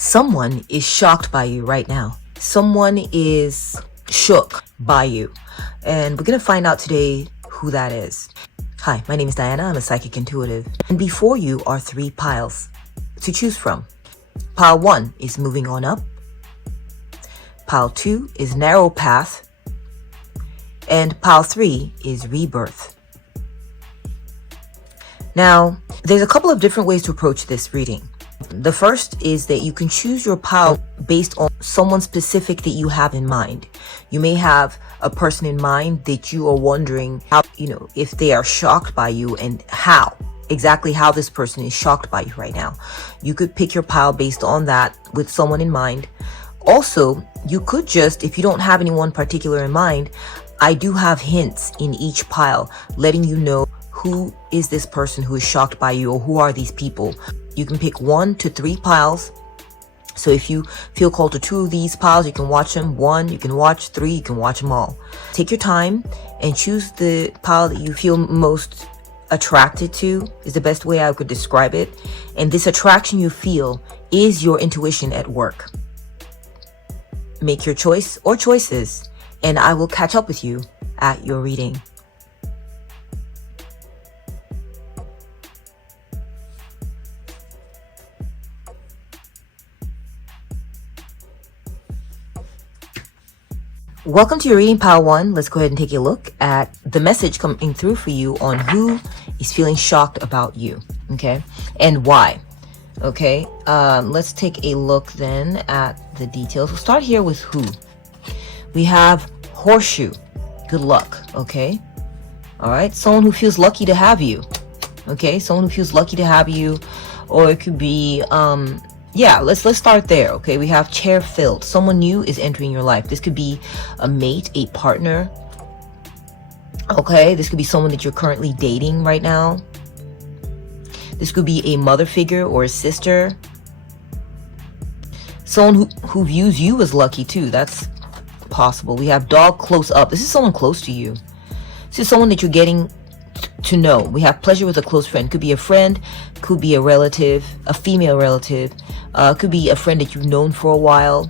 Someone is shocked by you right now. Someone is shook by you. And we're going to find out today who that is. Hi, my name is Diana. I'm a psychic intuitive. And before you are 3 piles to choose from. Pile 1 is moving on up. Pile 2 is narrow path. And pile 3 is rebirth. Now, there's a couple of different ways to approach this reading. The first is that you can choose your pile based on someone specific that you have in mind. You may have a person in mind that you are wondering how, if they are shocked by you and exactly how this person is shocked by you right now. You could pick your pile based on that with someone in mind. Also, you could just, if you don't have anyone particular in mind, I do have hints in each pile letting you know who is this person who is shocked by you, or who are these people. You can pick 1 to 3 piles. So if you feel called to 2 of these piles, you can watch them. 1, you can watch. 3, you can watch them all. Take your time and choose the pile that you feel most attracted to, is the best way I could describe it. And this attraction you feel is your intuition at work. Make your choice or choices, and I will catch up with you at your reading. Welcome to your reading, pile 1. Let's go ahead and take a look at the message coming through for you on who is feeling shocked about you, okay, and why. Okay, let's take a look then at the details. We'll start here with who. We have horseshoe. Good luck, okay? All right, someone who feels lucky to have you, okay? Someone who feels lucky to have you, or it could be, let's start there, okay? We have chair filled. Someone new is entering your life. This could be a mate, a partner, okay? This could be someone that you're currently dating right now. This could be a mother figure or a sister. Someone who views you as lucky too. That's possible. We have dog close up. This is someone close to you. This is someone that you're getting to know. We have pleasure with a close friend. Could be a friend, could be a relative, a female relative, could be a friend that you've known for a while.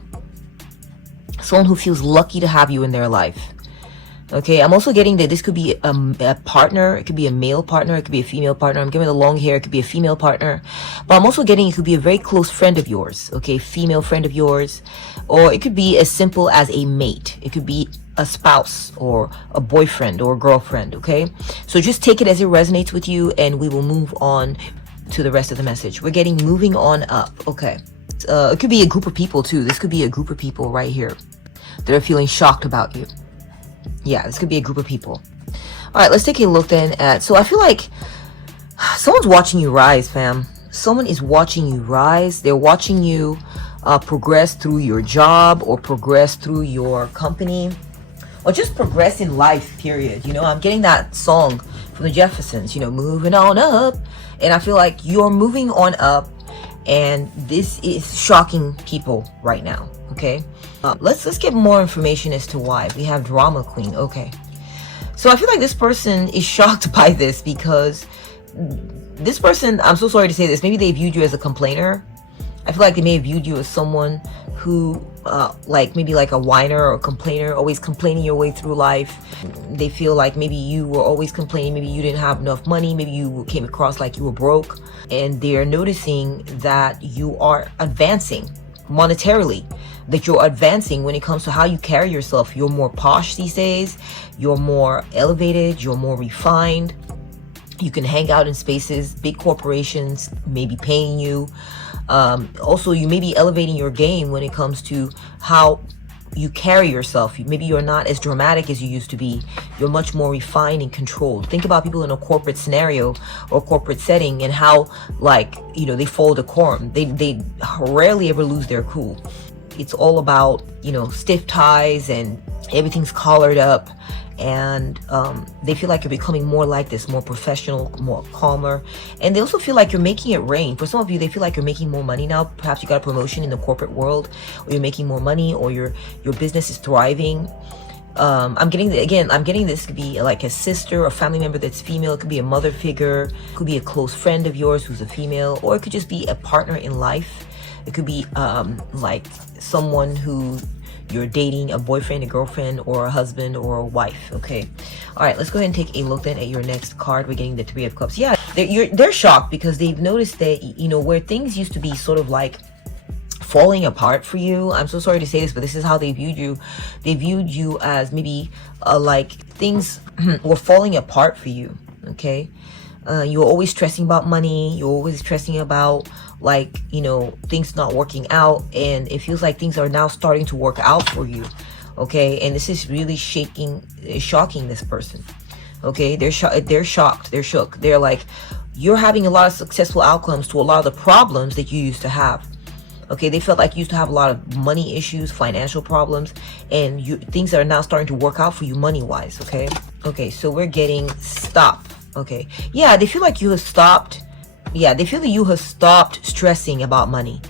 Someone who feels lucky to have you in their life. Okay, I'm also getting that this could be a partner. It could be a male partner. It could be a female partner. I'm getting the long hair. It could be a female partner. But I'm also getting it could be a very close friend of yours. Okay, female friend of yours. Or it could be as simple as a mate. It could be a spouse or a boyfriend or a girlfriend. Okay, so just take it as it resonates with you, and we will move on to the rest of the message. We're getting moving on up. Okay, it could be a group of people too. This could be a group of people right here that are feeling shocked about you. Yeah, this could be a group of people. All right, let's take a look then at, so I feel like someone's watching you rise, fam. Someone is watching you rise. They're watching you progress through your job, or progress through your company, or just progress in life, period. I'm getting that song from the Jeffersons, moving on up. And I feel like you're moving on up, and this is shocking people right now, okay? Let's get more information as to why. We have drama queen. Okay, so I feel like this person is shocked by this because this person, I'm so sorry to say this, maybe they viewed you as a complainer. I feel like they may have viewed you as someone who maybe like a whiner or a complainer, always complaining your way through life. They feel like maybe you were always complaining, maybe you didn't have enough money, maybe you came across like you were broke, and they're noticing that you are advancing monetarily, that you're advancing when it comes to how you carry yourself. You're more posh these days, you're more elevated, you're more refined. You can hang out in spaces, big corporations may be paying you. Also, you may be elevating your game when it comes to how you carry yourself. Maybe you're not as dramatic as you used to be. You're much more refined and controlled. Think about people in a corporate scenario or corporate setting, and how they follow decorum. They rarely ever lose their cool. It's all about, stiff ties, and everything's collared up. And they feel like you're becoming more like this, more professional, more calmer. And they also feel like you're making it rain. For some of you, they feel like you're making more money now. Perhaps you got a promotion in the corporate world, or you're making more money, or your business is thriving. I'm getting this could be like a sister, a family member that's female. It could be a mother figure, it could be a close friend of yours who's a female, or it could just be a partner in life. It could be like someone who you're dating, a boyfriend, a girlfriend, or a husband or a wife. Okay, all right, let's go ahead and take a look then at your next card. We're getting the Three of Cups. Yeah, they're shocked because they've noticed that, you know, where things used to be sort of like falling apart for you. I'm so sorry to say this, but this is how they viewed you. They viewed you as maybe like things were falling apart for you. Okay, you're always stressing about money. You're always stressing about, like, you know, things not working out, and it feels like things are now starting to work out for you. Okay, and this is really shocking this person. Okay, they're shocked, they're shook. They're like, you're having a lot of successful outcomes to a lot of the problems that you used to have. Okay, they felt like you used to have a lot of money issues, financial problems, and things are now starting to work out for you money wise. Okay, so we're getting stop. Okay, yeah, they feel like you have stopped. Yeah, they feel that you have stopped stressing about money.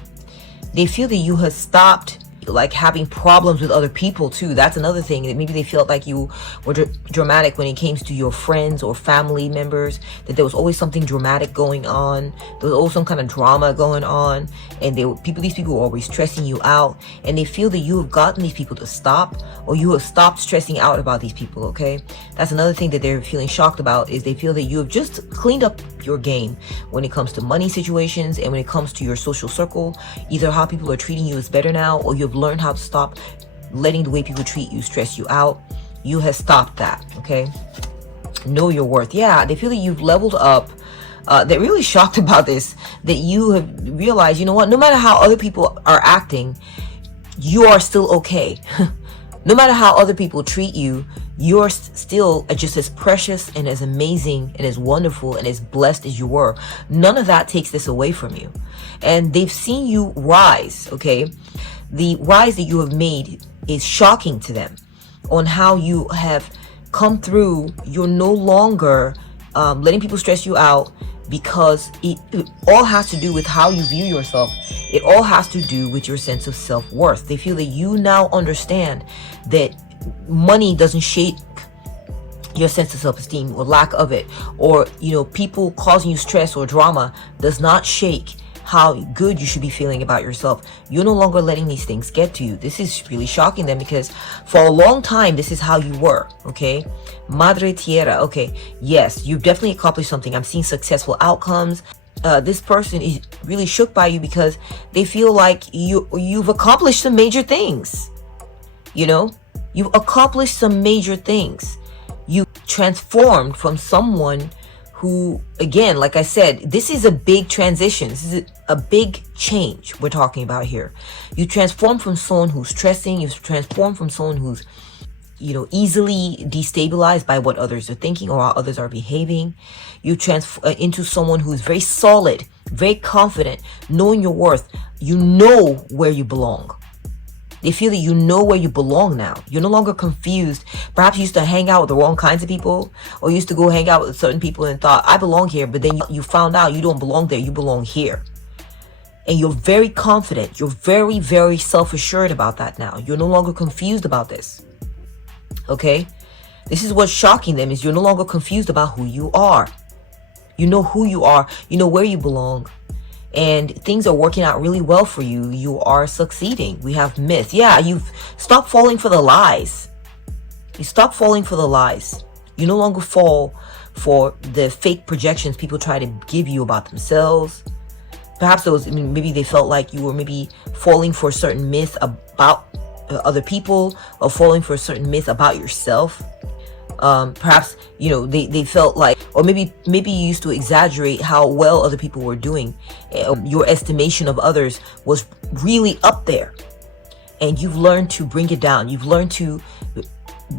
They feel that you have stopped like having problems with other people too. That's another thing, that maybe they felt like you were dramatic when it came to your friends or family members, that there was always something dramatic going on. There was always some kind of drama going on, and these people were always stressing you out, and they feel that you have gotten these people to stop, or you have stopped stressing out about these people. Okay, that's another thing that they're feeling shocked about, is they feel that you have just cleaned up your game when it comes to money situations, and when it comes to your social circle. Either how people are treating you is better now, or you've learned how to stop letting the way people treat you stress you out. You have stopped that. Okay, know your worth. Yeah, they feel that you've leveled up. They're really shocked about this, that you have realized, you know what, no matter how other people are acting, you are still okay. No matter how other people treat you, you're still just as precious and as amazing and as wonderful and as blessed as you were. None of that takes this away from you. And they've seen you rise. Okay, the rise that you have made is shocking to them, on how you have come through. You're no longer letting people stress you out, because it all has to do with how you view yourself. It all has to do with your sense of self-worth. They feel that you now understand that money doesn't shake your sense of self-esteem, or lack of it, or, you know, people causing you stress or drama does not shake how good you should be feeling about yourself. You're no longer letting these things get to you. This is really shocking them, because for a long time, this is how you were. Okay, Madre Tierra. Okay, yes, you've definitely accomplished something. I'm seeing successful outcomes. This person is really shook by you, because they feel like you've accomplished some major things. You know, you've accomplished some major things. You transformed from someone who, again, like I said, this is a big transition. This is a big change we're talking about here. You transform from someone who's stressing. You transform from someone who's, you know, easily destabilized by what others are thinking or how others are behaving. You transform into someone who's very solid, very confident, knowing your worth. You know where you belong. They feel that you know where you belong now. You're no longer confused. Perhaps you used to hang out with the wrong kinds of people, or you used to go hang out with certain people and thought, I belong here. But then you found out you don't belong there. You belong here. And you're very confident. You're very, very self-assured about that now. You're no longer confused about this. Okay? This is what's shocking them, is you're no longer confused about who you are. You know who you are. You know where you belong. And things are working out really well for you. You are succeeding. We have myth. Yeah, you've stopped falling for the lies. You stop falling for the lies. You no longer fall for the fake projections people try to give you about themselves. Perhaps it was, maybe they felt like you were maybe falling for a certain myth about other people, or falling for a certain myth about yourself. Perhaps, you know, they felt like, or maybe you used to exaggerate how well other people were doing. Your estimation of others was really up there, and you've learned to bring it down. You've learned to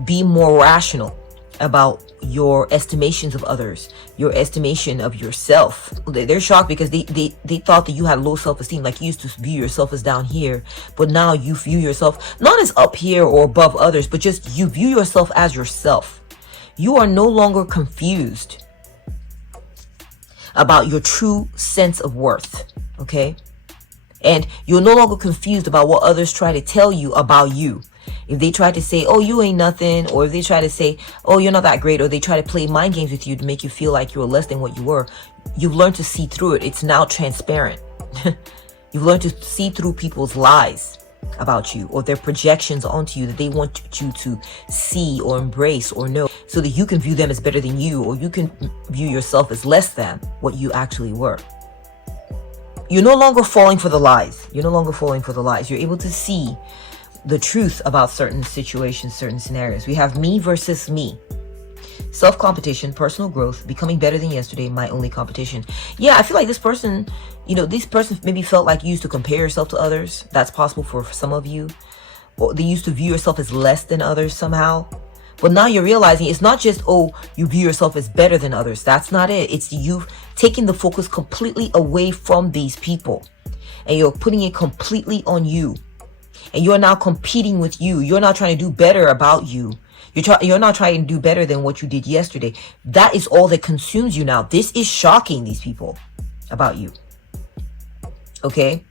be more rational about your estimations of others, your estimation of yourself. They're shocked because they thought that you had low self-esteem, like you used to view yourself as down here, but now you view yourself not as up here or above others, but just you view yourself as yourself. You are no longer confused about your true sense of worth. Okay, and you're no longer confused about what others try to tell you about you. If they try to say, oh, you ain't nothing, or if they try to say, oh, you're not that great, or they try to play mind games with you to make you feel like you're less than what you were, you've learned to see through it. It's now transparent. You've learned to see through people's lies about you, or their projections onto you that they want you to see or embrace or know, so that you can view them as better than you, or you can view yourself as less than what you actually were. You're no longer falling for the lies. You're no longer falling for the lies. You're able to see the truth about certain situations, certain scenarios. We have me versus me. Self-competition, personal growth, becoming better than yesterday, my only competition. Yeah, I feel like this person, this person maybe felt like you used to compare yourself to others. That's possible for some of you. Or they used to view yourself as less than others somehow. But now you're realizing it's not just, oh, you view yourself as better than others. That's not it. It's you taking the focus completely away from these people. And you're putting it completely on you. And you're now competing with you. You're not trying to do better about you. You're not trying to do better than what you did yesterday. That is all that consumes you now. This is shocking these people about you. Okay?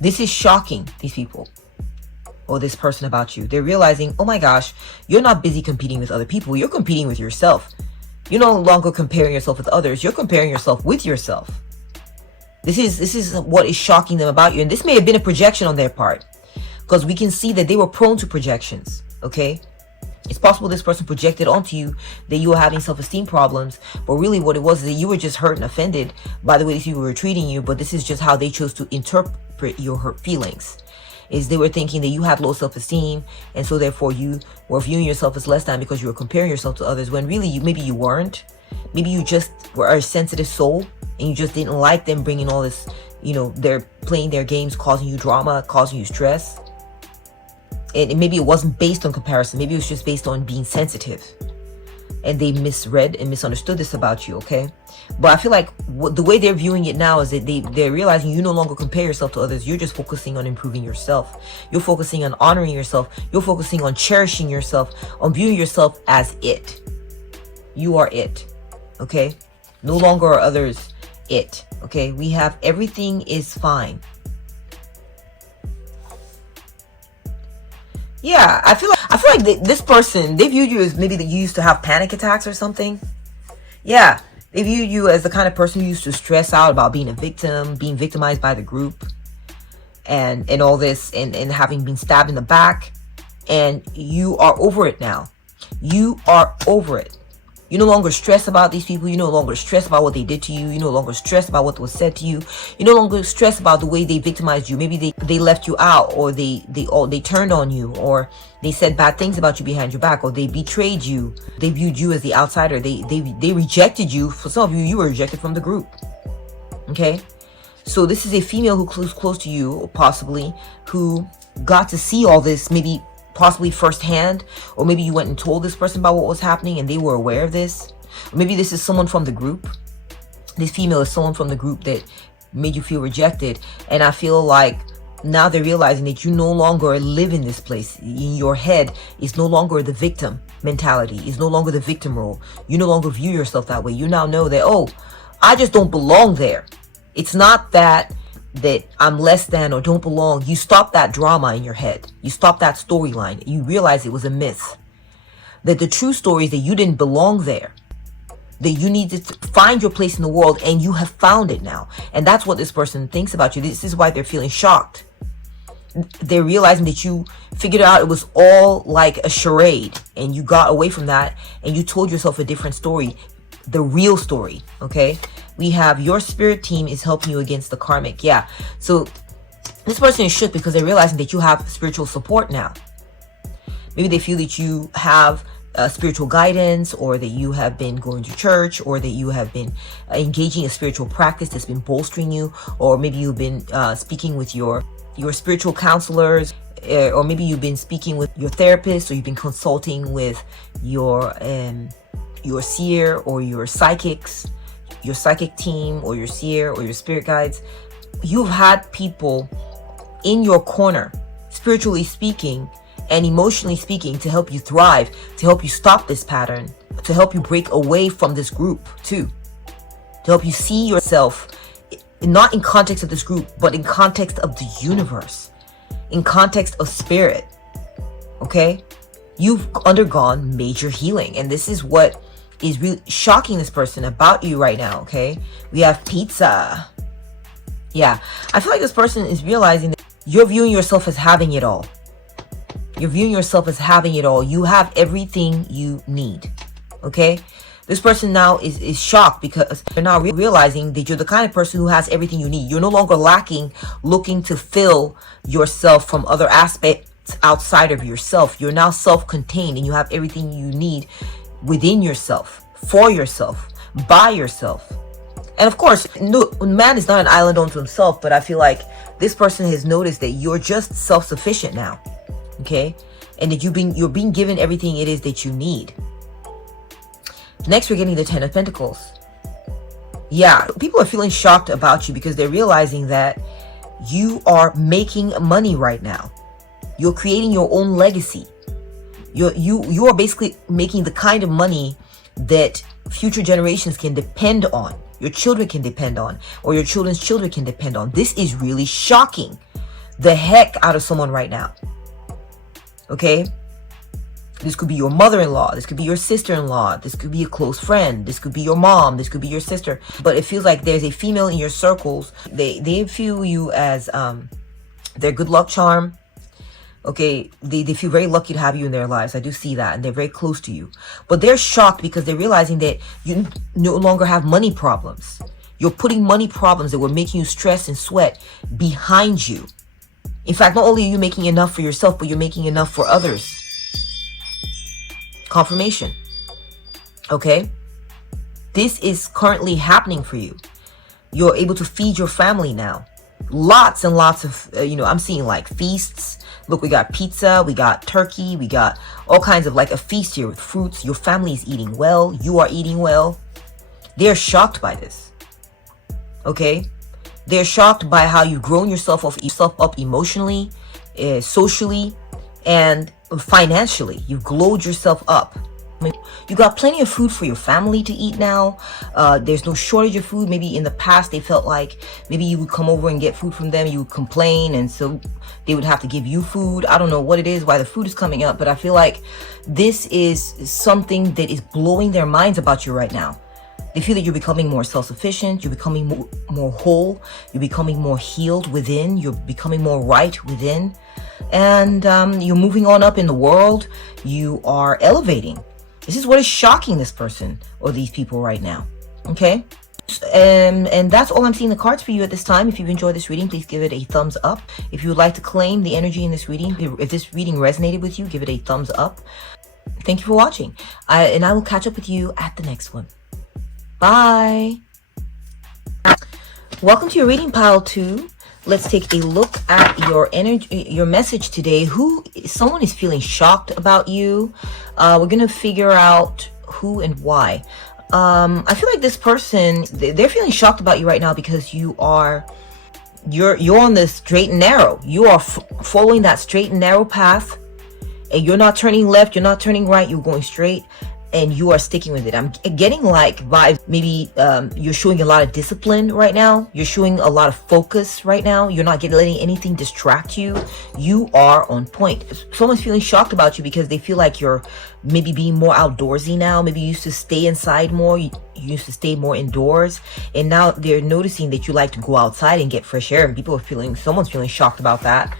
This is shocking these people. Or this person about you. They're realizing, oh my gosh, you're not busy competing with other people. You're competing with yourself. You're no longer comparing yourself with others. You're comparing yourself with yourself. This is what is shocking them about you. And this may have been a projection on their part, because we can see that they were prone to projections. Okay? It's possible this person projected onto you that you were having self-esteem problems, but really what it was is that you were just hurt and offended by the way these people were treating you. But this is just how they chose to interpret your hurt feelings. Is they were thinking that you had low self-esteem, and so therefore you were viewing yourself as less than because you were comparing yourself to others, when really maybe you weren't. Maybe you just were a sensitive soul and you just didn't like them bringing all this, they're playing their games, causing you drama, causing you stress. And maybe it wasn't based on comparison. Maybe it was just based on being sensitive. And they misread and misunderstood this about you, okay? But I feel like the way they're viewing it now is that they're realizing you no longer compare yourself to others. You're just focusing on improving yourself. You're focusing on honoring yourself. You're focusing on cherishing yourself, on viewing yourself as it. You are it, okay? No longer are others it, okay? We have everything is fine. Yeah, I feel like this person, they viewed you as maybe that you used to have panic attacks or something. Yeah, they viewed you as the kind of person who used to stress out about being a victim, being victimized by the group, and all this, and having been stabbed in the back. And you are over it now. You are over it. You no longer stress about these people. You no longer stress about what they did to you. You no longer stress about what was said to you. You no longer stress about the way they victimized you. Maybe they left you out, or they turned on you, or they said bad things about you behind your back, or they betrayed you. They viewed you as the outsider. They rejected you. For some of you, you were rejected from the group. Okay? So this is a female who's close to you, possibly, who got to see all this, maybe possibly firsthand, or maybe you went and told this person about what was happening and they were aware of this. Or maybe this is someone from the group. This female is someone from the group that made you feel rejected. And I feel like now they're realizing that you no longer live in this place. In your head, it's no longer the victim mentality. It's no longer the victim role. You no longer view yourself that way. You now know that, oh, I just don't belong there. It's not that I'm less than or don't belong. You stop that drama in your head. You stop that storyline. You realize it was a myth. That the true story is that you didn't belong there. That you needed to find your place in the world, and you have found it now. And that's what this person thinks about you. This is why they're feeling shocked. They're realizing that you figured out it was all like a charade, and you got away from that and you told yourself a different story. The real story, okay? We have your spirit team is helping you against the karmic. Yeah. So this person is shook because they're realizing that you have spiritual support now. Maybe they feel that you have spiritual guidance, or that you have been going to church, or that you have been engaging in spiritual practice that's been bolstering you, or maybe you've been speaking with your spiritual counselors, or maybe you've been speaking with your therapist, or you've been consulting with your seer or your psychics, your psychic team, or your seer or your spirit guides. You've had people in your corner, spiritually speaking and emotionally speaking, to help you thrive, to help you stop this pattern, to help you break away from this group too, to help you see yourself not in context of this group, but in context of the universe, in context of spirit. Okay? You've undergone major healing, and this is what is really shocking this person about you right now. Okay, we have pizza. Yeah, I feel like this person is realizing that you're viewing yourself as having it all. You're viewing yourself as having it all. You have everything you need. Okay? This person now is shocked because they're now realizing that you're the kind of person who has everything you need. You're no longer looking to fill yourself from other aspects outside of yourself. You're now self-contained and you have everything you need within yourself, for yourself, by yourself. And of course, no, man is not an island unto himself, but I feel like this person has noticed that you're just self-sufficient now. Okay? And that you're being given everything it is that you need. Next, we're getting the Ten of Pentacles. Yeah, people are feeling shocked about you because they're realizing that you are making money right now. You're creating your own legacy. You are basically making the kind of money that future generations can depend on. Your children can depend on, or your children's children can depend on. This is really shocking the heck out of someone right now. Okay? This could be your mother-in-law. This could be your sister-in-law. This could be a close friend. This could be your mom. This could be your sister. But it feels like there's a female in your circles. They feel you as their good luck charm. Okay, they feel very lucky to have you in their lives. I do see that, and they're very close to you. But they're shocked because they're realizing that you no longer have money problems. You're putting money problems that were making you stress and sweat behind you. In fact, not only are you making enough for yourself, but you're making enough for others. Confirmation. Okay? This is currently happening for you. You're able to feed your family now. Lots and lots of, I'm seeing like feasts. Look, we got pizza, we got turkey, we got all kinds of like a feast here with fruits. Your family is eating well. You are eating well. They're shocked by this. Okay? They're shocked by how you've grown yourself up emotionally, socially, and financially. You've glowed yourself up. You got plenty of food for your family to eat now. There's no shortage of food. Maybe in the past they felt like maybe you would come over and get food from them. You would complain, and so they would have to give you food. I don't know what it is, why the food is coming up, but I feel like this is something that is blowing their minds about you right now. They feel that you're becoming more self-sufficient. You're becoming more whole. You're becoming more healed within. You're becoming more right within. And you're moving on up in the world. You are elevating. This is what is shocking this person or these people right now. Okay? And that's all I'm seeing the cards for you at this time. If you've enjoyed this reading, please give it a thumbs up. If you would like to claim the energy in this reading, if this reading resonated with you, give it a thumbs up. Thank you for watching. And I will catch up with you at the next one. Bye. Welcome to your reading pile 2. Let's take a look at your energy, your message today. Someone is feeling shocked about you. We're gonna figure out who and why. I feel like this person, they're feeling shocked about you right now because you're on the straight and narrow. You are following that straight and narrow path, and you're not turning left, you're not turning right, you're going straight, and you are sticking with it. I'm getting like vibes. Maybe you're showing a lot of discipline right now. You're showing a lot of focus right now. You're not letting anything distract you. You are on point. Someone's feeling shocked about you because they feel like you're maybe being more outdoorsy now. Maybe you used to stay inside more. You used to stay more indoors. And now they're noticing that you like to go outside and get fresh air. And someone's feeling shocked about that.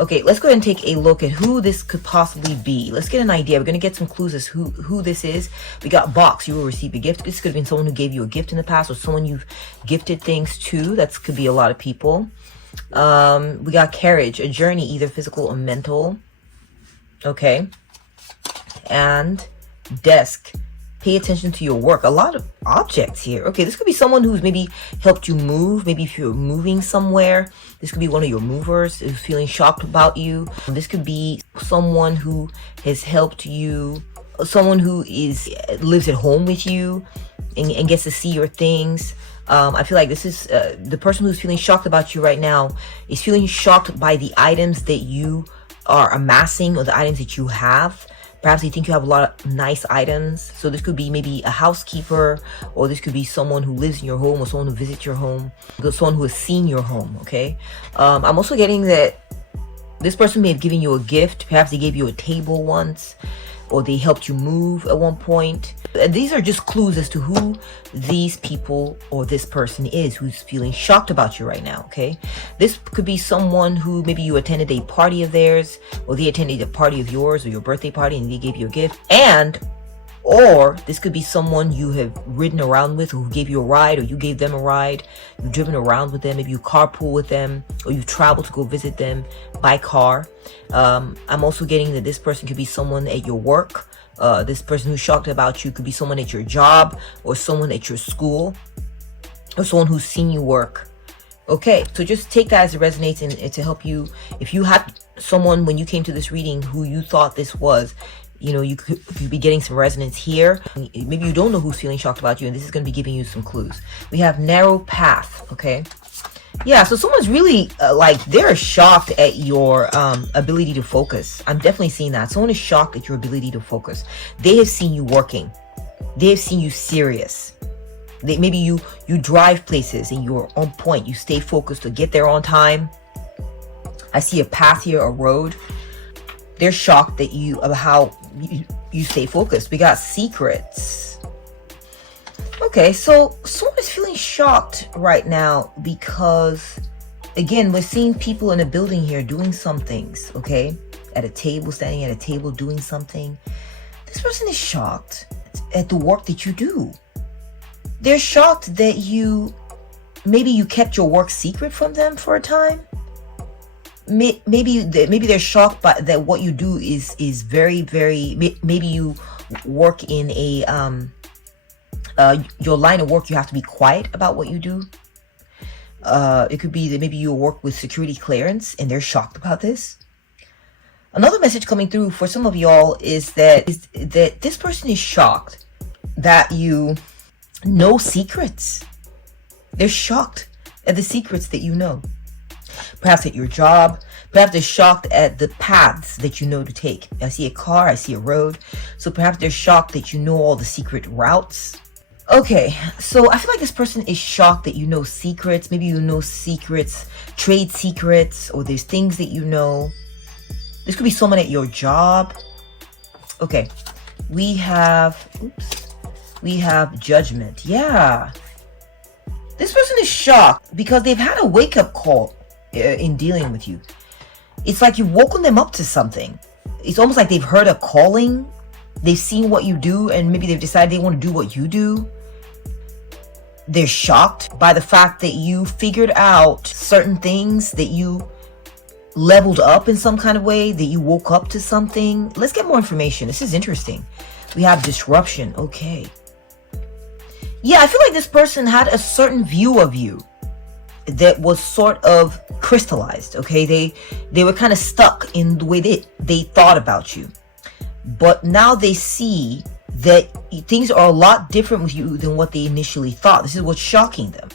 Okay, let's go ahead and take a look at who this could possibly be. Let's get an idea. We're going to get some clues as who this is. We got box. You will receive a gift. This could have been someone who gave you a gift in the past, or someone you've gifted things to. That could be a lot of people. We got carriage, a journey, either physical or mental. Okay. And desk. Pay attention to your work. A lot of objects here. Okay, this could be someone who's maybe helped you move. Maybe if you're moving somewhere, this could be one of your movers who's feeling shocked about you. This could be someone who has helped you, someone who lives at home with you and gets to see your things. I feel like this is the person who's feeling shocked about you right now is feeling shocked by the items that you are amassing or the items that you have. Perhaps you think you have a lot of nice items. So this could be maybe a housekeeper, or this could be someone who lives in your home, or someone who visits your home, someone who has seen your home, okay? I'm also getting that this person may have given you a gift. Perhaps they gave you a table once, or they helped you move at one point. And these are just clues as to who these people or this person is who's feeling shocked about you right now, okay? This could be someone who maybe you attended a party of theirs, or they attended a party of yours, or your birthday party, and they gave you a gift. Or this could be someone you have ridden around with, who gave you a ride, or you gave them a ride. You've driven around with them, maybe you carpool with them, or you travel to go visit them by car. I'm also getting that this person could be someone at your work. This person who's shocked about you could be someone at your job, or someone at your school, or someone who's seen you work. Okay, so just take that as it resonates, and to help you. If you had someone when you came to this reading who you thought this was, you know, you could be getting some resonance here. Maybe you don't know who's feeling shocked about you, and this is going to be giving you some clues. We have narrow path, okay? Yeah, so someone's really, they're shocked at your ability to focus. I'm definitely seeing that. Someone is shocked at your ability to focus. They have seen you working. They have seen you serious. Maybe you drive places and you're on point. You stay focused to get there on time. I see a path here, a road. They're shocked that how you stay focused. We got secrets. Okay, so someone is feeling shocked right now because, again, we're seeing people in a building here doing some things, okay? At a table, standing at a table doing something. This person is shocked at the work that you do. They're shocked that maybe you kept your work secret from them for a time. Maybe they're shocked by that what you do is very, very, maybe you work in a your line of work, you have to be quiet about what you do. It could be that maybe you work with security clearance and they're shocked about this. Another message coming through for some of y'all is that this person is shocked that you know secrets. They're shocked at the secrets that you know. Perhaps at your job. Perhaps they're shocked at the paths that you know to take. I see a car, I see a road. So perhaps they're shocked that you know all the secret routes. Okay, so I feel like this person is shocked that you know secrets. Maybe you know secrets, trade secrets, or there's things that you know. This could be someone at your job. Okay, we have judgment. Yeah. This person is shocked because they've had a wake-up call in dealing with you. It's like you've woken them up to something. It's almost like they've heard a calling. They've seen what you do, and maybe they've decided they want to do what you do. They're shocked by the fact that you figured out certain things, that you leveled up in some kind of way, that you woke up to something. Let's get more information. This is interesting. We have disruption. Okay. Yeah, I feel like this person had a certain view of you that was sort of crystallized, okay? They were kind of stuck in the way they thought about you. But now they see that things are a lot different with you than what they initially thought. This is what's shocking them.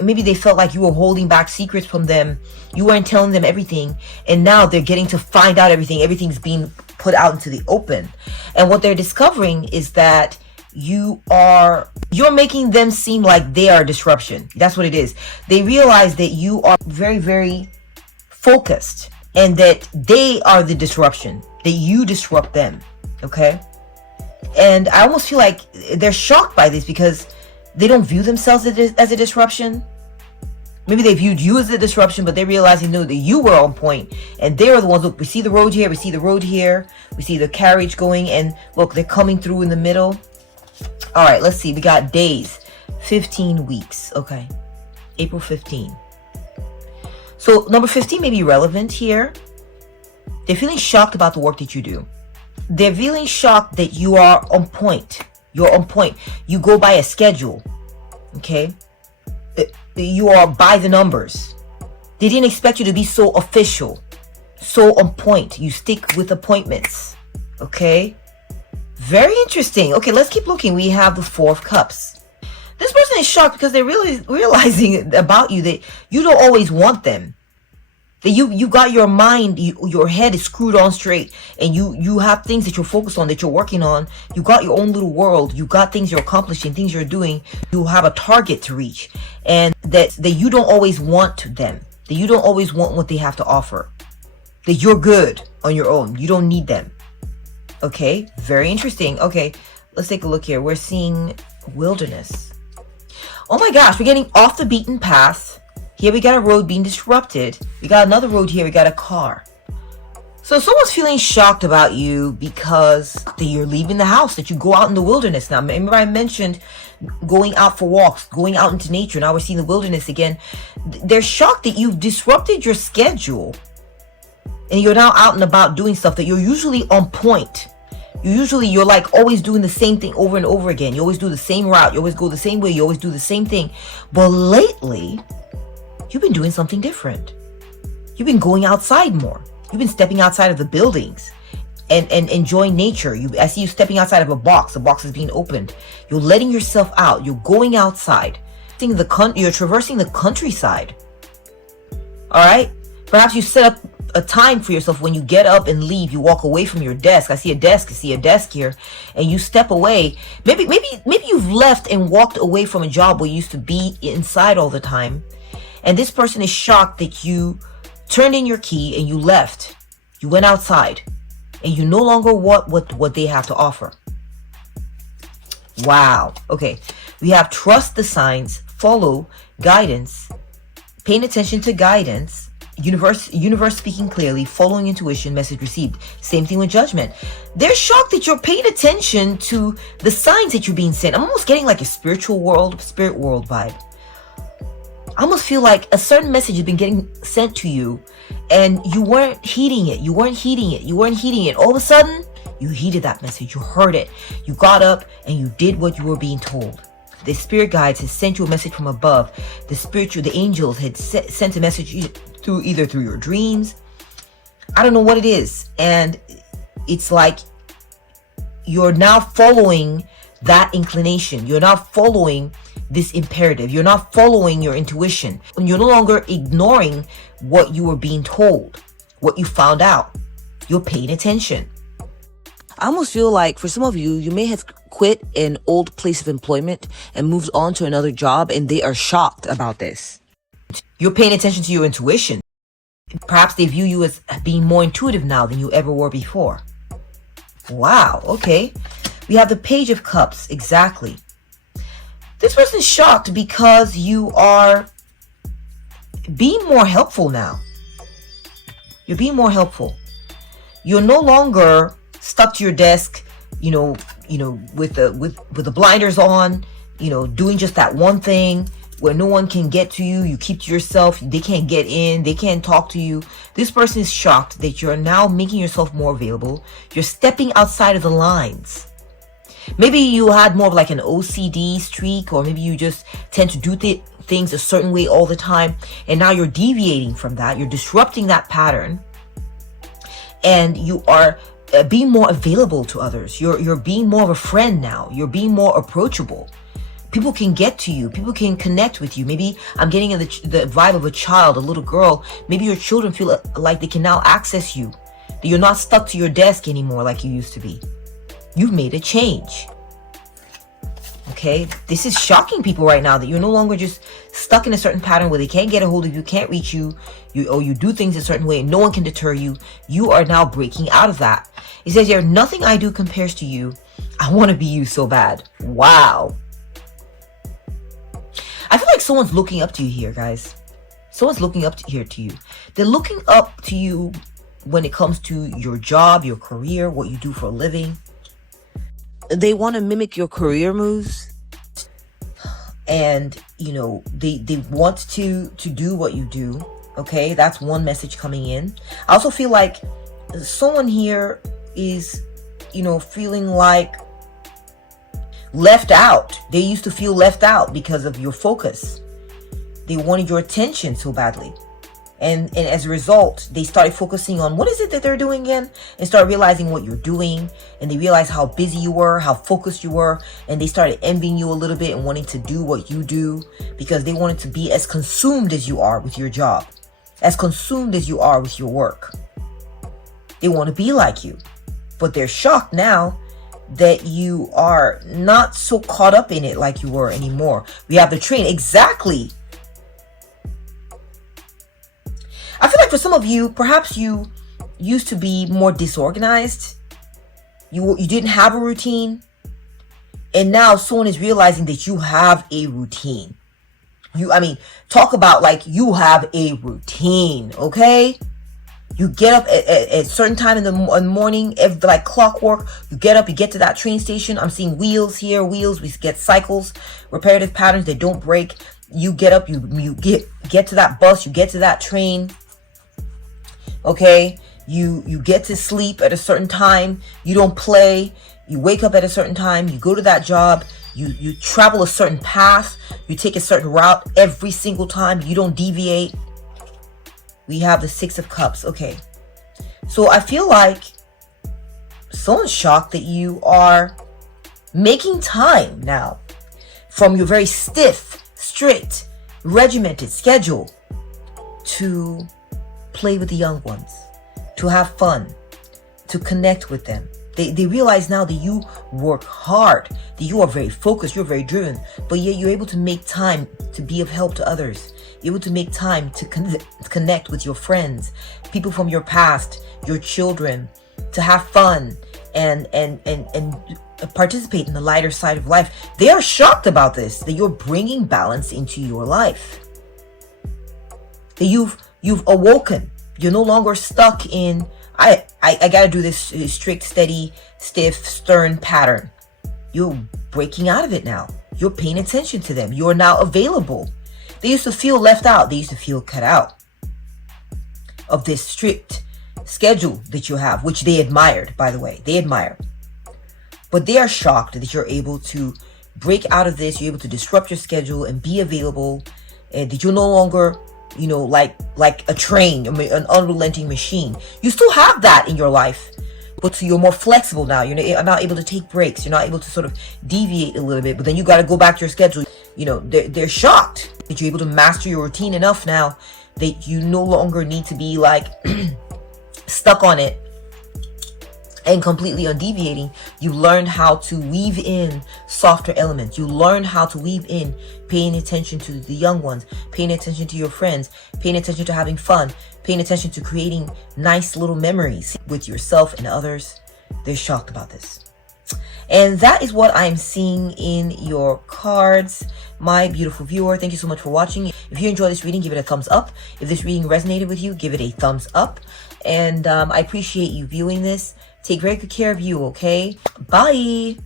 Maybe they felt like you were holding back secrets from them. You weren't telling them everything. And now they're getting to find out everything. Everything's being put out into the open. And what they're discovering is that you're making them seem like they are disruption. That's what it is. They realize that you are very, very focused and that they are the disruption, that you disrupt them. Okay? And I almost feel like they're shocked by this because they don't view themselves as a disruption. Maybe they viewed you as a disruption, but they realized that you were on point. And they are the ones, look, we see the road here, we see the road here, we see the carriage going, and look, they're coming through in the middle. All right, let's see. We got days, 15 weeks. Okay, April 15. So number 15 may be relevant here. They're feeling shocked about the work that you do. They're feeling shocked that you are on point. You're on point. You go by a schedule. Okay? You are by the numbers. They didn't expect you to be so official, so on point. You stick with appointments. Okay? Very interesting. Okay, let's keep looking. We have the Four of Cups. This person is shocked because they're really realizing about you that you don't always want them. That you got your mind, your head is screwed on straight, and you have things that you're focused on, that you're working on. You got your own little world. You got things you're accomplishing, things you're doing. You have a target to reach, and that you don't always want them. That you don't always want what they have to offer. That you're good on your own. You don't need them. Okay, very interesting. Okay, let's take a look here. We're seeing wilderness. Oh my gosh, we're getting off the beaten path. Here we got a road being disrupted. We got another road here. We got a car. So someone's feeling shocked about you because that you're leaving the house, that you go out in the wilderness. Now, remember I mentioned going out for walks, going out into nature. Now we're seeing the wilderness again. They're shocked that you've disrupted your schedule and you're now out and about doing stuff that you're usually on point. You're like always doing the same thing over and over again. You always do the same route. You always go the same way. You always do the same thing. But lately, you've been doing something different. You've been going outside more. You've been stepping outside of the buildings and enjoying nature. I see you stepping outside of a box. The box is being opened. You're letting yourself out. You're going outside. You're traversing the countryside. All right? Perhaps you set up a time for yourself when you get up and leave. You walk away from your desk. I see a desk here, and you step away. Maybe you've left and walked away from a job where you used to be inside all the time, and this person is shocked that you turned in your key and you left. You went outside, and you no longer want what they have to offer. Wow. Okay, we have trust the signs, follow guidance, paying attention to guidance. Universe speaking clearly, following intuition, message received. Same thing with judgment. They're shocked that you're paying attention to the signs that you're being sent. I'm almost getting like a spirit world vibe. I almost feel like a certain message has been getting sent to you and you weren't heeding it. You weren't heeding it. All of a sudden, you heeded that message. You heard it. You got up and you did what you were being told. The spirit guides had sent you a message from above. The angels had sent a message either through your dreams. I don't know what it is. And it's like you're now following that inclination. You're not following this imperative. You're not following your intuition. And you're no longer ignoring what you were being told, what you found out. You're paying attention. I almost feel like for some of you, you may have quit an old place of employment and moved on to another job, and they are shocked about this. You're paying attention to your intuition. Perhaps they view you as being more intuitive now than you ever were before. Wow, okay. We have the Page of Cups, exactly. This person is shocked because you are being more helpful now. You're being more helpful. You're no longer stuck to your desk, with the blinders on, doing just that one thing where no one can get to you. You keep to yourself. They can't get in. They can't talk to you. This person is shocked that you're now making yourself more available. You're stepping outside of the lines. Maybe you had more of like an OCD streak, or maybe you just tend to do things a certain way all the time. And now you're deviating from that. You're disrupting that pattern. And you are being more available to others. You're being more of a friend now. You're being more approachable. People can get to you. People can connect with you. Maybe I'm getting the vibe of a child, a little girl. Maybe your children feel like they can now access you. That you're not stuck to your desk anymore like you used to be. You've made a change. Okay? This is shocking people right now, that you're no longer just stuck in a certain pattern where they can't get a hold of you, can't reach you, or you do things a certain way and no one can deter you. You are now breaking out of that. It says here, nothing I do compares to you. I want to be you so bad. Wow. I feel like someone's looking up to you here, guys. Someone's looking up to you. They're looking up to you when it comes to your job, your career, what you do for a living. They want to mimic your career moves. And, they want to do what you do. Okay, that's one message coming in. I also feel like someone here is, feeling like left out. They used to feel left out because of your focus. They wanted your attention so badly. And as a result, they started focusing on what is it that they're doing again, and start realizing what you're doing. And they realized how busy you were, how focused you were. And they started envying you a little bit and wanting to do what you do, because they wanted to be as consumed as you are with your job, as consumed as you are with your work. They want to be like you, but they're shocked now that you are not so caught up in it like you were anymore. We have the Train. Exactly. I feel like for some of you, perhaps you used to be more disorganized. You didn't have a routine, and now someone is realizing that you have a routine. Talk about like you have a routine, okay? You get up at a certain time in the morning, like clockwork. You get up, you get to that train station. I'm seeing wheels here, wheels. We get cycles, repetitive patterns that don't break. You get up, you get to that bus, you get to that train. Okay, you get to sleep at a certain time. You don't play. You wake up at a certain time. You go to that job. You travel a certain path. You take a certain route every single time. You don't deviate. We have the Six of Cups. Okay, so I feel like someone's shocked that you are making time now from your very stiff, strict, regimented schedule to play with the young ones, to have fun, to connect with them. They realize now that you work hard, that you are very focused, you're very driven, but yet you're able to make time to be of help to others. You're able to make time to connect with your friends, people from your past, your children, to have fun and participate in the lighter side of life. They are shocked about this, that you're bringing balance into your life. That you've awoken. You're no longer stuck in I gotta do this strict, steady, stiff, stern pattern. You're breaking out of it now. You're paying attention to them. You're now available. They used to feel left out. They used to feel cut out of this strict schedule that you have, which they admired, by the way. They admire. But they are shocked that you're able to break out of this. You're able to disrupt your schedule and be available, and that you're no longer, like a train, an unrelenting machine. You still have that in your life, but so you're more flexible now. You're not able to take breaks. You're not able to sort of deviate a little bit, but then you got to go back to your schedule. They're shocked that you're able to master your routine enough now that you no longer need to be like stuck on it and completely undeviating. You learned how to weave in softer elements. You learned how to weave in paying attention to the young ones, paying attention to your friends, paying attention to having fun, paying attention to creating nice little memories with yourself and others. They're shocked about this. And that is what I'm seeing in your cards, my beautiful viewer. Thank you so much for watching. If you enjoyed this reading, give it a thumbs up. If this reading resonated with you, give it a thumbs up. And I appreciate you viewing this. Take very good care of you, okay? Bye!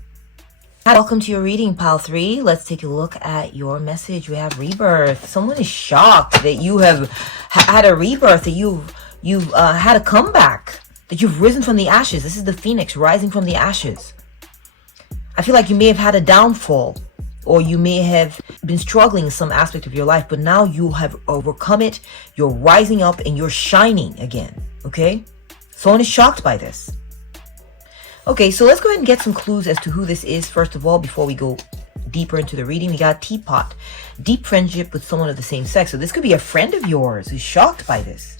Welcome to your reading, Pile 3. Let's take a look at your message. We have rebirth. Someone is shocked that you have had a rebirth, that you've had a comeback, that you've risen from the ashes. This is the phoenix rising from the ashes. I feel like you may have had a downfall, or you may have been struggling in some aspect of your life, but now you have overcome it. You're rising up and you're shining again, okay? Someone is shocked by this. Okay, so let's go ahead and get some clues as to who this is, first of all, before we go deeper into the reading. We got Teapot, deep friendship with someone of the same sex. So this could be a friend of yours who's shocked by this.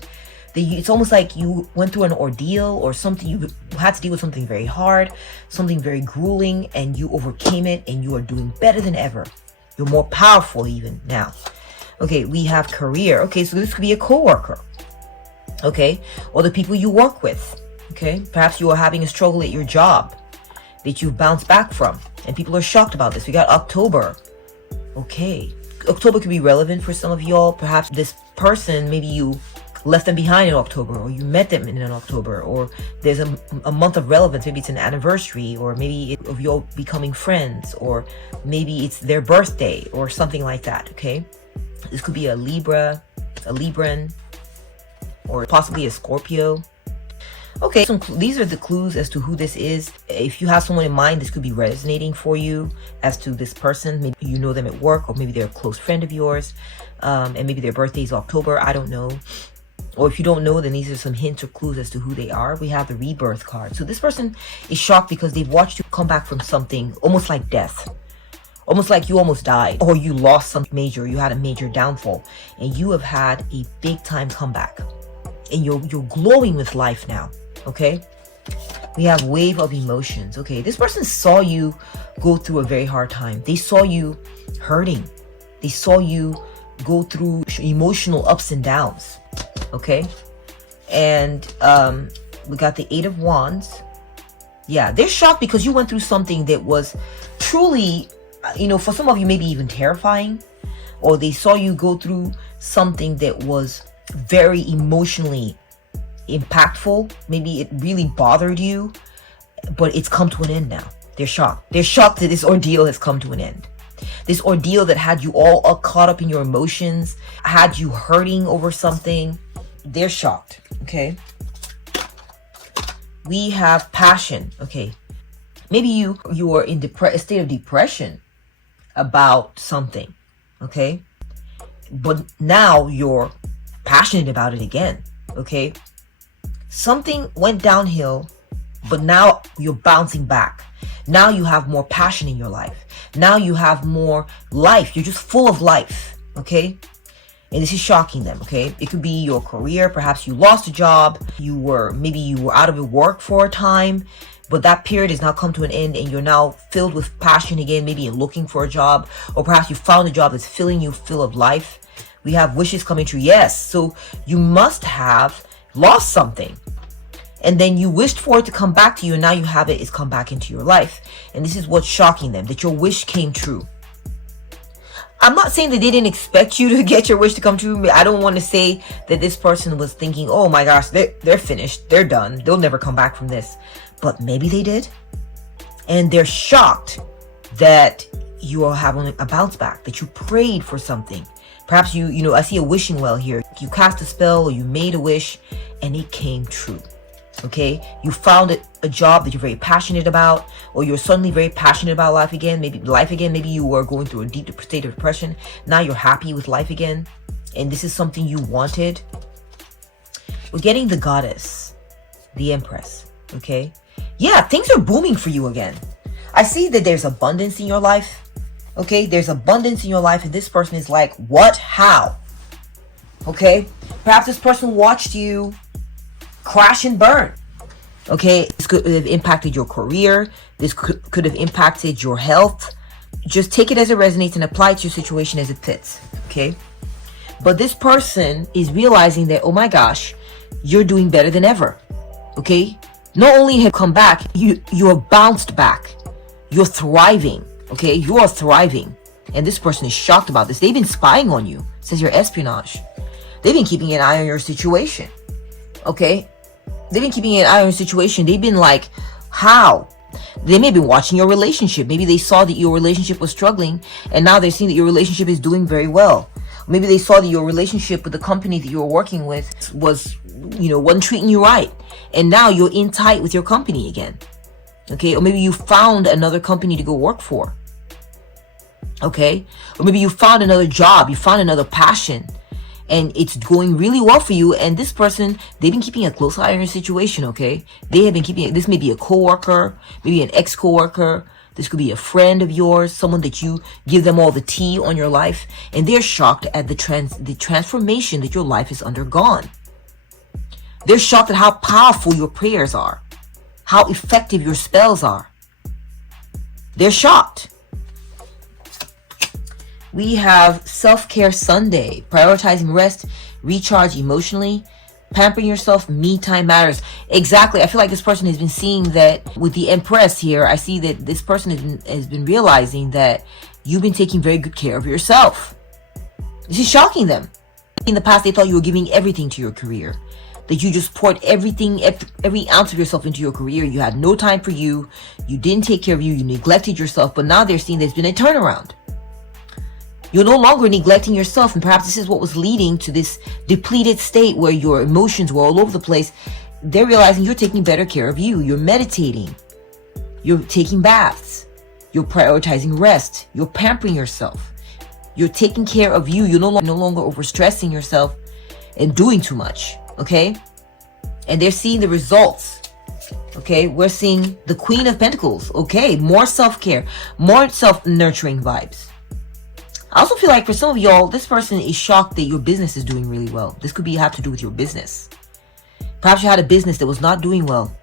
It's almost like you went through an ordeal or something. You had to deal with something very hard, something very grueling, and you overcame it, and you are doing better than ever. You're more powerful even now. Okay, we have career. Okay, so this could be a coworker. Okay, or the people you work with. Okay, perhaps you are having a struggle at your job that you've bounced back from, and people are shocked about this. We got October. Okay, October could be relevant for some of y'all. Perhaps this person, maybe you left them behind in October, or you met them in October, or there's a month of relevance. Maybe it's an anniversary, or maybe of you all becoming friends, or maybe it's their birthday or something like that. Okay, this could be a Libra, a Libran, or possibly a Scorpio. Okay, so these are the clues as to who this is. If you have someone in mind, this could be resonating for you as to this person. Maybe you know them at work, or maybe they're a close friend of yours, and maybe their birthday is October. I don't know. Or if you don't know, then these are some hints or clues as to who they are. We have the rebirth card. So this person is shocked because they've watched you come back from something almost like death. Almost like you almost died, or you lost something major, you had a major downfall, and you have had a big time comeback. And you're glowing with life now. Okay, we have wave of emotions. Okay, this person saw you go through a very hard time. They saw you hurting. They saw you go through emotional ups and downs. Okay, and we got the Eight of Wands. Yeah, they're shocked because you went through something that was truly, for some of you, maybe even terrifying, or they saw you go through something that was very emotionally impactful. Maybe it really bothered you, but it's come to an end now. They're shocked. They're shocked that this ordeal has come to an end. This ordeal that had you all caught up in your emotions, had you hurting over something, they're shocked, okay? We have passion, okay? Maybe you are in a state of depression about something, okay? But now you're passionate about it again, okay? Something went downhill, but now you're bouncing back. Now you have more passion in your life. Now you have more life. You're just full of life, okay? And this is shocking them, okay? It could be your career. Perhaps you lost a job. Maybe you were out of work for a time, but that period has now come to an end and you're now filled with passion again. Maybe you're looking for a job, or perhaps you found a job that's filling you full of life. We have wishes coming true. Yes, so you must have lost something. And then you wished for it to come back to you, and now you have it. It's come back into your life. And this is what's shocking them, that your wish came true. I'm not saying that they didn't expect you to get your wish to come true. I don't want to say that this person was thinking, oh my gosh, they're finished. They're done. They'll never come back from this. But maybe they did. And they're shocked that you are having a bounce back, that you prayed for something. Perhaps I see a wishing well here. You cast a spell or you made a wish and it came true. Okay, you found a job that you're very passionate about, or you're suddenly very passionate about life again. Maybe you were going through a deep state of depression. Now you're happy with life again, and this is something you wanted. We're getting the goddess, the empress. Okay, yeah, things are booming for you again. I see that there's abundance in your life. Okay, there's abundance in your life, and this person is like, what? How? Okay, perhaps this person watched you crash and burn. Okay, this could have impacted your career. This could have impacted your health. Just take it as it resonates and apply it to your situation as it fits. Okay, but this person is realizing that, oh my gosh, you're doing better than ever. Okay, not only have you come back, you are bounced back. You're thriving. Okay, you are thriving, and this person is shocked about this. They've been spying on you. It says you're espionage. They've been keeping an eye on your situation. Okay, they've been keeping an eye on your situation. They've been like, how? They may have been watching your relationship. Maybe they saw that your relationship was struggling, and now they're seeing that your relationship is doing very well. Maybe they saw that your relationship with the company that you were working with wasn't treating you right, and now you're in tight with your company again. Okay, or maybe you found another company to go work for. Okay, or maybe you found another job, you found another passion, and it's going really well for you. And this person, they've been keeping a close eye on your situation. Okay, they have been keeping. This may be a coworker, maybe an ex-coworker. This could be a friend of yours, someone that you give them all the tea on your life, and they're shocked at the transformation that your life has undergone. They're shocked at how powerful your prayers are, how effective your spells are. They're shocked. We have Self-Care Sunday, prioritizing rest, recharge emotionally, pampering yourself, me time matters. Exactly. I feel like this person has been seeing that with the Empress here. I see that this person has been realizing that you've been taking very good care of yourself. This is shocking them. In the past, they thought you were giving everything to your career, that you just poured everything, every ounce of yourself into your career. You had no time for you. You didn't take care of you. You neglected yourself. But now they're seeing there's been a turnaround. You're no longer neglecting yourself, and perhaps this is what was leading to this depleted state where your emotions were all over the place. They're realizing you're taking better care of you. You're meditating. You're taking baths. You're prioritizing rest. You're pampering yourself. You're taking care of you. You're no longer overstressing yourself and doing too much. Okay? And they're seeing the results. Okay? We're seeing the Queen of Pentacles. Okay? More self-care. More self-nurturing vibes. I also feel like for some of y'all, this person is shocked that your business is doing really well. This could have to do with your business. Perhaps you had a business that was not doing well.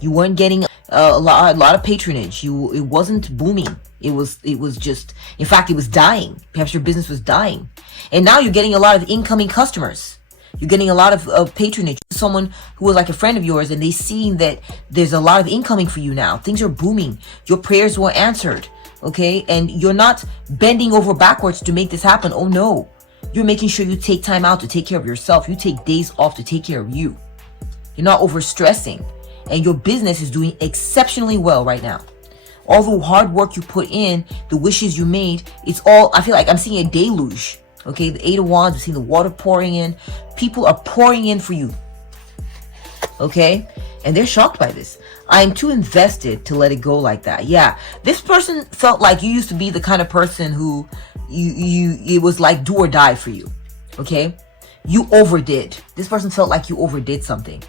You weren't getting a lot of patronage. It wasn't booming. It was just, in fact, it was dying. Perhaps your business was dying. And now you're getting a lot of incoming customers. You're getting a lot of patronage. Someone who was like a friend of yours, and they seeing that there's a lot of incoming for you now. Things are booming. Your prayers were answered. Okay? And you're not bending over backwards to make this happen. Oh no. You're making sure you take time out to take care of yourself. You take days off to take care of you. You're not overstressing. And your business is doing exceptionally well right now. All the hard work you put in, the wishes you made, it's all, I feel like I'm seeing a deluge. Okay, the Eight of Wands, I'm seeing the water pouring in. People are pouring in for you. Okay, and they're shocked by this. I am too invested to let it go like that. Yeah, this person felt like you used to be the kind of person who it was like do or die for you. Okay, you overdid. This person felt like you overdid something.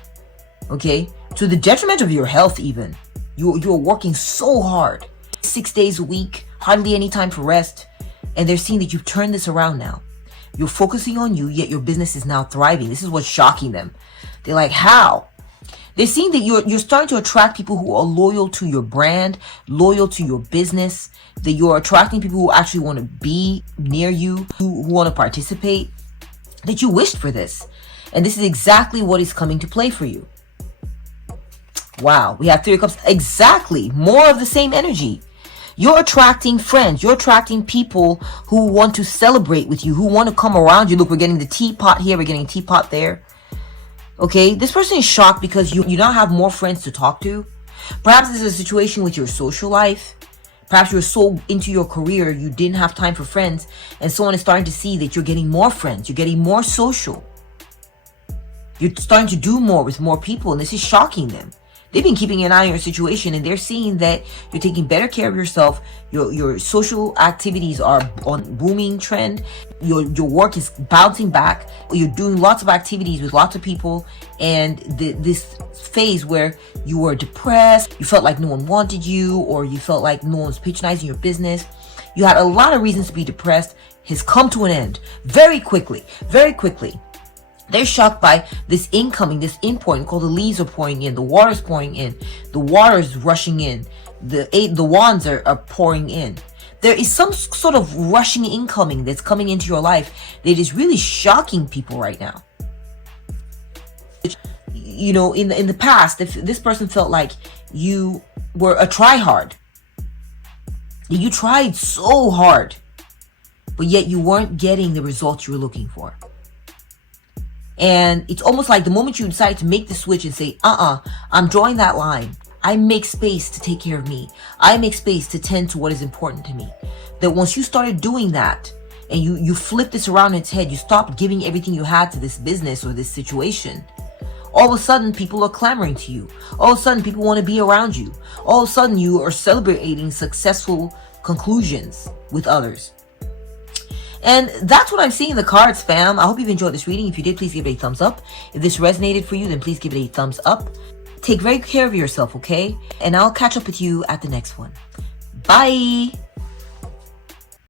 Okay, to the detriment of your health even. You're working so hard. 6 days a week, hardly any time for rest. And they're seeing that you've turned this around now. You're focusing on you, yet your business is now thriving. This is what's shocking them. They're like, how? They're seeing that you're starting to attract people who are loyal to your brand, loyal to your business, that you're attracting people who actually want to be near you, who want to participate, that you wished for this. And this is exactly what is coming to play for you. Wow, we have Three of Cups. Exactly. More of the same energy. You're attracting friends. You're attracting people who want to celebrate with you, who want to come around you. Look, we're getting the teapot here. We're getting a teapot there. Okay, this person is shocked because you now have more friends to talk to. Perhaps this is a situation with your social life. Perhaps you're so into your career, you didn't have time for friends. And someone is starting to see that you're getting more friends. You're getting more social. You're starting to do more with more people. And this is shocking them. They've been keeping an eye on your situation, and they're seeing that you're taking better care of yourself. Your social activities are on booming trend. Your work is bouncing back. You're doing lots of activities with lots of people. And this phase where you were depressed, you felt like no one wanted you, or you felt like no one was patronizing your business. You had a lot of reasons to be depressed, has come to an end very quickly, very quickly. They're shocked by this incoming, this inpouring, called the leaves are pouring in, the water's pouring in, the water's rushing in, the wands are pouring in. There is some sort of rushing incoming that's coming into your life that is really shocking people right now. You know, in the past, if this person felt like you were a try-hard, you tried so hard, but yet you weren't getting the results you were looking for. And it's almost like the moment you decide to make the switch and say, I'm drawing that line. I make space to take care of me. I make space to tend to what is important to me. That once you started doing that and you flip this around its head, you stopped giving everything you had to this business or this situation. All of a sudden, people are clamoring to you. All of a sudden, people want to be around you. All of a sudden, you are celebrating successful conclusions with others. And that's what I'm seeing in the cards, fam. I hope you've enjoyed this reading. If you did, please give it a thumbs up. If this resonated for you, then please give it a thumbs up. Take very care of yourself, okay? And I'll catch up with you at the next one. Bye!